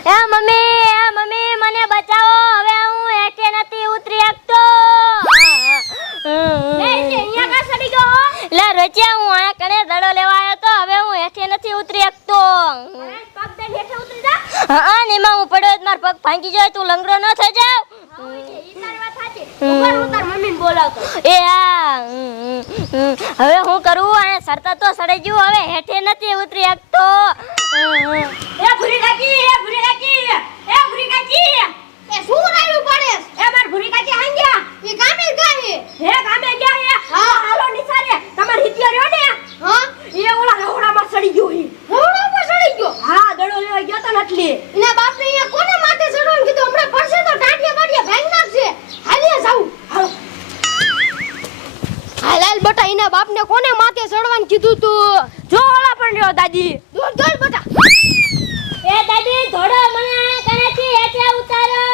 એ mummy મને બચાવો, હવે હું હેઠે નથી ઉતરી શકતો. અહીંયા કા સડી ગયો? લે રોચિયા, હું આ કણે દડો લેવા આવ્યો તો, હવે હું હેઠે નથી ઉતરી શકતો. પગ દે હેઠે ઉતરી જા. હા નીમાં હું પડ્યો જ માર પગ ભાંગી જાય, તું લંગડો ન થઈ જાવ. એ હા, હવે હું કરું? આ સરતા તો સડી ગયું, હવે હેઠે નથી ઉતરી શકતો. એ ભૂરી કાકી, એ ભૂરી કાકી, એ ભૂરી કાકી, એ શું રાડું પડે? એ માર ભૂરી કાકી આઈ ગયા. એ કામે ગયા હે કામે ગયા હે. હા હાલો નિસારે, તમાર હિતિયો રહ્યો ને? હા એ ઓલા રહોડામાં સડી ગયો હે. રહોડામાં સડી ગયો? હા દડો લેવા ગયો તો નટલી. એના બાપને અહીંયા કોને માથે ચડવાનું કીધું? હમણાં પડશે તો ટાટિયા બાટિયા ભાંગી નાખશે. હાલિયા જાવ. હાલો હાલાલ બટા, એના બાપને કોને માથે ચડવાનું કીધું તું? જો ઓલા પણ રહ્યો દાદી. દોડ દોડ બટા. એ દાદી ધોડો, મને આ કણેથી હેઠે ઉતારો.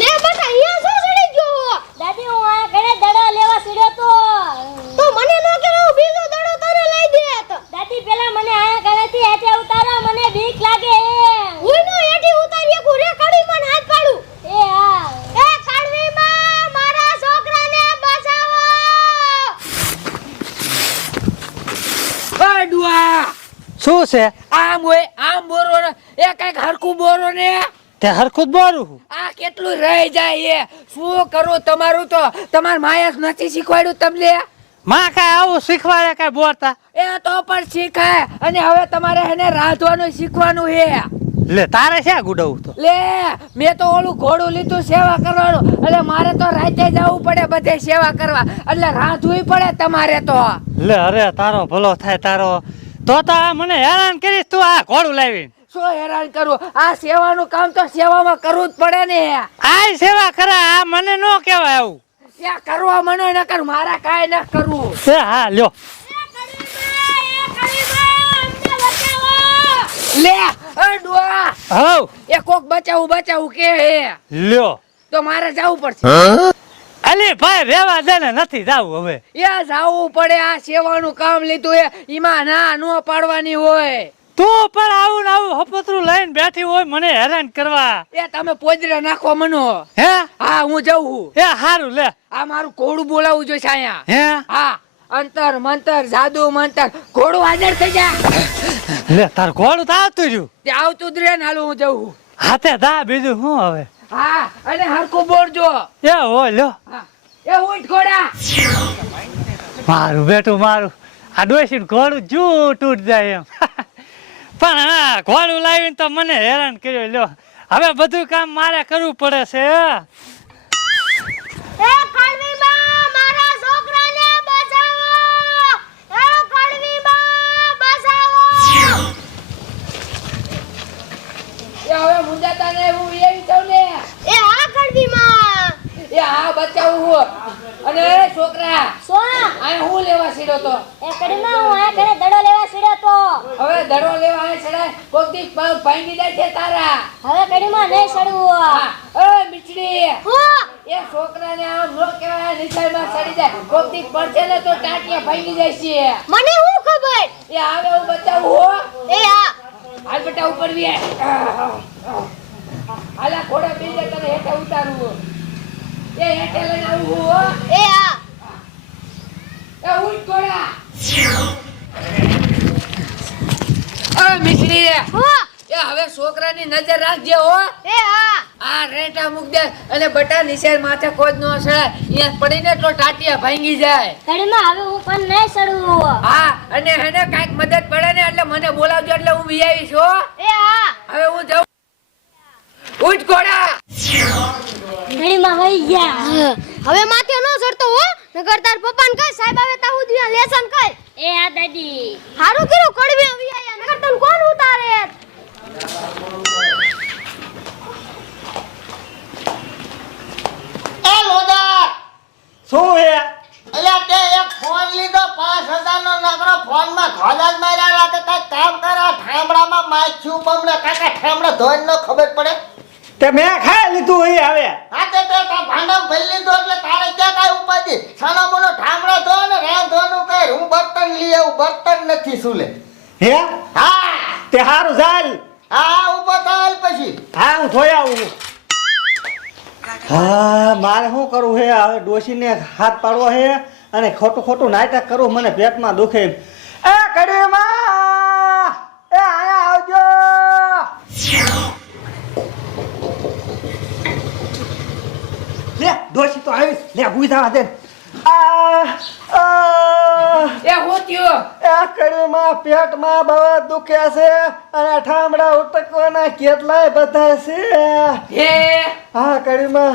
લે બટા, અહીંયા શું સડી ગયો? દાદી હું આ ઘરે દડો લેવા સીડ્યો તો મને નો કે હું બીજો દડો તને લઈ દે. તો દાદી પેલા મને આ કણેથી હેઠે ઉતારો, મને બીક લાગે. હું નો હેઠે ઉતારીએ કુરે કડી મને હાથ પાડું. એ હા. એ કડવી માં મારા છોકરાને બચાવો. ડુઆ શું છે? આમ હોય આમ બોરો ને, એ કઈક હરકું બોરો ને. તે હરખું જ બોરું. આ કેટલું રહી જાય એ. શું કરું તમારું? તો તમાર માયા નથી શીખવાડ્યું તમને? માં કાંઈ આવું શીખવાડે કાંઈ બોલતા? એ તો પણ શીખાય. અને હવે તમારે એને રાંધવાનું શીખવાનું હે. લે તારે શા ગુડાવું તો? લે મેં તો ઓલું ઘોડું લીધું સેવા કરવાનું, એટલે મારે તો રાતે જવું પડે બધે સેવા કરવા, એટલે રાંધવું પડે તમારે તો. લે અરે તારો ભલો થાય તારો. તો આ મને હેરાન કરીશ તું આ ઘોડું લાવીને. શું હેરાન કરું? આ સેવાનું કામ તો સેવામાં કરવું જ પડે ને. આ સેવા કરે, આ મને નો કહેવાય આવું. ત્યાં કરવા મનો ન કર, મારા કાંઈ ન કરવું. એ હા લ્યો. લે ડુઆ, હવ એ કોક બચાવું કે હે. લ્યો તો મારે જવું પડશે. અલી ભાઈ રેવા દે ને, નથી જાવું હવે. એ જાવું પડે. આ સેવાનું કામ લીધું એ, ઈમાં ના નો પાડવાની હોય. તું પણ આવું ને આવું હપતરું લઈને બેઠી હોય મને હેરાન કરવા. એ તમે પોદરા નાખો મનો. હે હા હું જઉં. એ હારું લે. આ મારું ઘોડું બોલાવવું જોઈએ અહીંયા. હે હા અંતર મંતર જાદુ મંતર ઘોડું હાજર થઈ જા. લે તાર ઘોડું તો આવતું રહ્યું. તે આવતું જ રે ને. હાલો હું જઉં. હાથે દા બીજું શું હવે? હા અને હરખું બોલજો. એ હોય લ્યો. હા એ ઉઠ ઘોડા. મારું બેટું મારું આ ડોસીને ઘોડું જૂટ ઉઠ જાય એમ. પણ હા ઘોડું લાવીને તો મને હેરાન કર્યો. લ્યો હવે બધું કામ મારે કરવું પડે છે. એ કડવી માં મારા છોકરાને બચાવો. એ કડવી માં બચાવો. એ હવે મુંજાતા ને હું એવી છું ને. એ હા કડવી માં. એ હા બચાવું હું. અને છોકરા સો આ હું લેવા સીડો તો. એ કડવી માં હું આ ઘરે દડો લેવા સીડ્યો તો. હવે દડો લેવા આ છડાય કોક દી પગ ભાંગી જાય છે તારા. હવે કડવી માં નહીં સડવું. હા એ મિચડી, હું એ છોકરાને આમ નો કહેવાય, નિશાળમાં સડી જાય. કોક દી પડશે ને તો ટાટિયા ભાંગી જાય છે. મને હું ખબર. એ આવે હું બચાવું હો. એ હા. હાલ બેટા ઉપર વી હાલા ઘોડા બીજે તને હેઠે ઉતારવું. એ હેઠે લઈને આવું હો. એ હા. એ ઉઠ ઘોડા. આ મિસરી હું એ હવે છોકરાની નજર રાખજે હો. એ હા. આ રેટા મૂક દે અને બટા નિશેર માથે કોઈ ન સડાય. અહીંયા પડીને તો ટાટિયા ભાંગી જાય. કડવી માં હવે હું પણ નહીં સડવું. હા અને એને કાંઈક મદદ પડે ને એટલે મને બોલાવજો, એટલે હું વી આવીશ હો. એ હા. હવે હું જાઉં. ઉઠ ઘોડા. કડવી માં વહી ગયા. હવે માથે નો ચડતો હો, નકર તાર પપ્પાને કઈ સાહેબ આવે તા સુધી લેસન કર. એ હા દાદી. હારું કર્યું કડવી આવી આયા, નકર તને કોણ ઉતારે. એ લોદા, શું હે? અલ્યા તે એક ફોન લીધો 5000 નો નકરો ફોન માં ઘોડા જ માર્યા રાતે. કઈ કામ કરા ઠામડામાં માખ્યું બમને કાકા ઠામડા ધોઈ ન ખબર પડે. તે મેં ખાઈ લીધું હે હવે. હા તે ભાંડા ભરી લીધો એટલે તારે ક્યાં કઈ ઉપાધિ? સાનામોનો ઠામડા ધો ને રાંધવાનું કઈ. હું બર્તન લઈ આવું, બર્તન નથી સુલે. હે હા તે હારું ચાલ હા ઊભો થાલ પછી હા હું ધોઈ આવું હા મારે શું કરવું હે હવે ડોશીને હાથ પાડવો હે અને ખોટું ખોટું નાટક કરવું મને પેટમાં દુખે એ કડીમાં એ આયા આવજો લે ડોશી તો આવી લે ભૂઈ થવા દે એ હું થયું એ કડીમાં પેટમાં બહુ દુખે છે અને ઠામડા ઉટકવાના કેટલાય બધા છે એ હા કડીમાં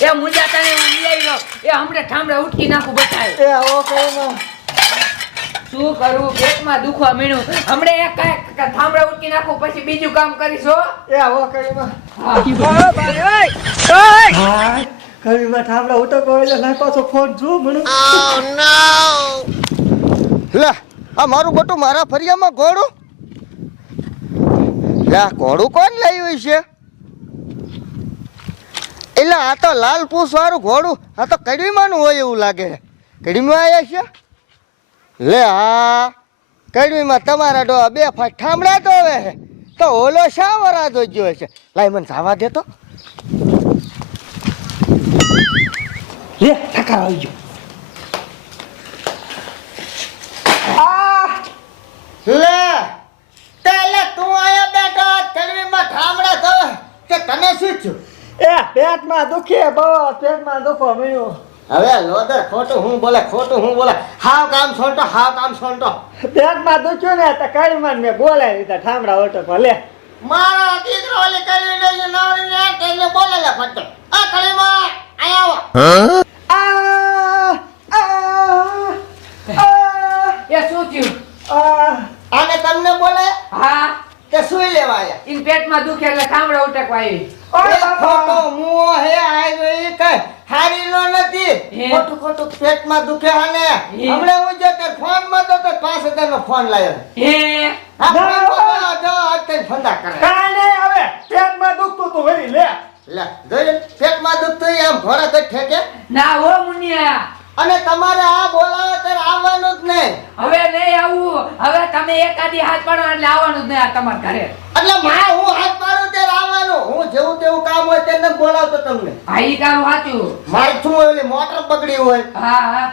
એ મુંજા તને હું લઈ આવ્યો એ હમણે ઠામડા ઉટકી નાખું બતાય એ આવો કડીમાં શું કરું પેટમાં દુખવા મીણું હમણે એક કાંઈક ઠામડા ઉટકી નાખું પછી બીજું કામ કરીશ હો એ આવો કડીમાં હા. હા કડીમાં ઠામડા ઉટકો એટલે ના પાછો ફોન જો મને લે આ મારું બટું મારા ફરિયામાં ઘોડું લે આ ઘોડું કોણ લાવ્યું છે એટલે આ તો લાલ પૂછ વાળું ઘોડું આ તો કડવીમાંનું હોય એવું લાગે કડવીમાં આવ્યા છે લે આ કડવીમાં તમારા ડો બે ફાટ ઠામડા તો હવે તો ઓલો શા વરાજો ગયો છે લાઈ મને જવા દે તો લે ઠાકા આવી ગયો લે તેલે તું આયા બેઠો કડવીમાં ઠામડા તો કે તને શું થયું એ પેટમાં દુખે બહુ પેટમાં દુખો મળ્યો હવે લોદર ખોટું હું બોલે હાવ કામ છોડતો પેટમાં દુખ્યું ને તો કડીમાં મેં બોલાવી દીધા ઠામડા ઉટકો લે મારા દીકરો ઓલી કરી દે નવરીને તેને બોલે લે ફટો આ કળીમાં આયા એ શું થયું આને તમને બોલે હા કે સુઈ લેવા આયા ઈન પેટમાં દુખે એટલે ઠામડા ઉટકવા આવી એ ખોટો મુઓ હે આયો એ કઈ હારી નો નથી હે? ખોટું પેટમાં દુખે હાને હમણે હું જો તે ફોન માં તો 5000 નો ફોન લાવ્યો હે આ ફોન માં જો અત્યારે ફંદા કરે કાને હવે પેટમાં દુખતું તું વળી લે લે જોઈ પેટમાં દુખતું એમ ઘોડા કઈ ઠેકે ના હો મુનિયા અને તમારે આ બોલાવે ત્યારે આવવાનું જ નહીં હવે નહીં આવું હવે તમે એકાદી હાથ પાડો એટલે આવવાનું જ નહીં આ તમારા ઘરે એટલે માં હું હાથ પાડું ત્યારે આવવાનું હું જેવું તેવું કામ હોય તેને બોલાવતો તમને હા ઈ કામ સાચું મારે શું હોય ઓલી મોટર બગડી હોય હા હા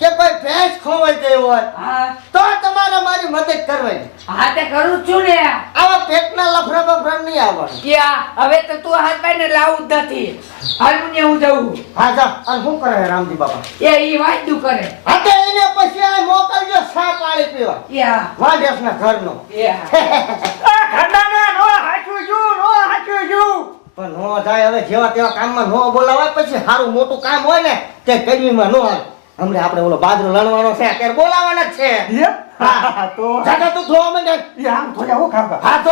કે કોઈ ભેંસ ખોવાઈ ગઈ હોય હા તો તમારે મારી મદદ કરવાની હા તે કરું જ છું ને આવા પેટના લફરા બફરા નહીં આવવાનું ક્યાં હવે તો તું હાથ પાડીને લાવું જ નથી હાલ મુનિયા હું જઉં હા જા અને શું કરે રામજી બાબા એ ઈ વાંચતું કરે હા તો એને પછી આ મોકલજો સા પાણી પીવા યા વાંઢેસના ઘરનો યા ખંડાને નો હાચું છું પણ નો જાય હવે જેવા તેવા કામમાં નો બોલાવાય પછી સારું મોટું કામ હોય ને તે કડવીમાં નો આવે હમણાં આપણે ઓલો બાજરો લણવાનો છે અત્યારે બોલાવાના જ છે યે હા તો જાતા તું ધોવા માંડે આમ થોડા હું ખાવ હા તો